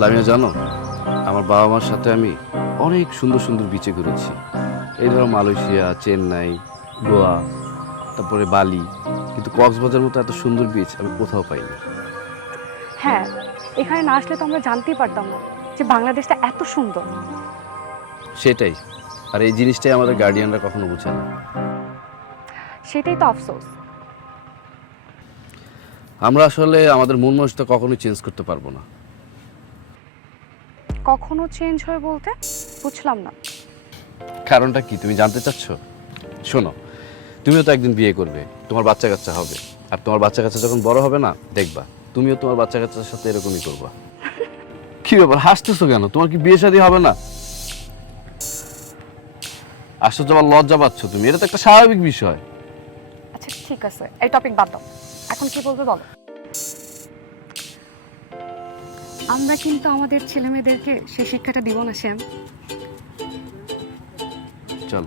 লামিয়া জানো, আমার বাবা মার সাথে আমি অনেক সুন্দর সুন্দর বিচে ঘুরেছি। এই ধরো মালয়েশিয়া, চেন্নাই, গোয়া, তারপরে বালি, কিন্তু কক্সবাজার মতো এত সুন্দর বিচ আমি কোথাও পাইনি। হ্যাঁ, এখানে না আসলে তো আমরা জানতেই পারতাম না যে বাংলাদেশটা এত সুন্দর। সেটাই। আর এই জিনিসটাই আমাদের গার্ডিয়ানরা কখনো বুঝে না। সেটাই তো আফসোস। আমরা আসলে আমাদের মন মানসিকতা কখনোই চেঞ্জ করতে পারবো না। কখনো চেঞ্জ হয় বলতে বুঝলাম না। কারণটা কি তুমি জানতে চাচ্ছ? শোনো, তুমিও তো একদিন বিয়ে করবে, তোমার বাচ্চা কাচ্চা হবে। আর তোমার বাচ্চা কাচ্চা যখন বড় হবে না, দেখবা তুমিও তোমার বাচ্চা কাচ্চার সাথে এরকমই করবা। কি ব্যাপার, হাসতেছো কেন? তোমার কি বিয়ে শাদী হবে না? আশ্চর্য, আবার লজ্জা পাচ্ছ তুমি, এটা তো একটা স্বাভাবিক বিষয়। আচ্ছা ঠিক আছে, এই টপিক বাদ দাও। এখন কি বলবে বলো। আমরা কিন্তু আমাদের ছেলে মেয়েদেরকে সেই শিক্ষাটা দিব না শ্যাম। চল।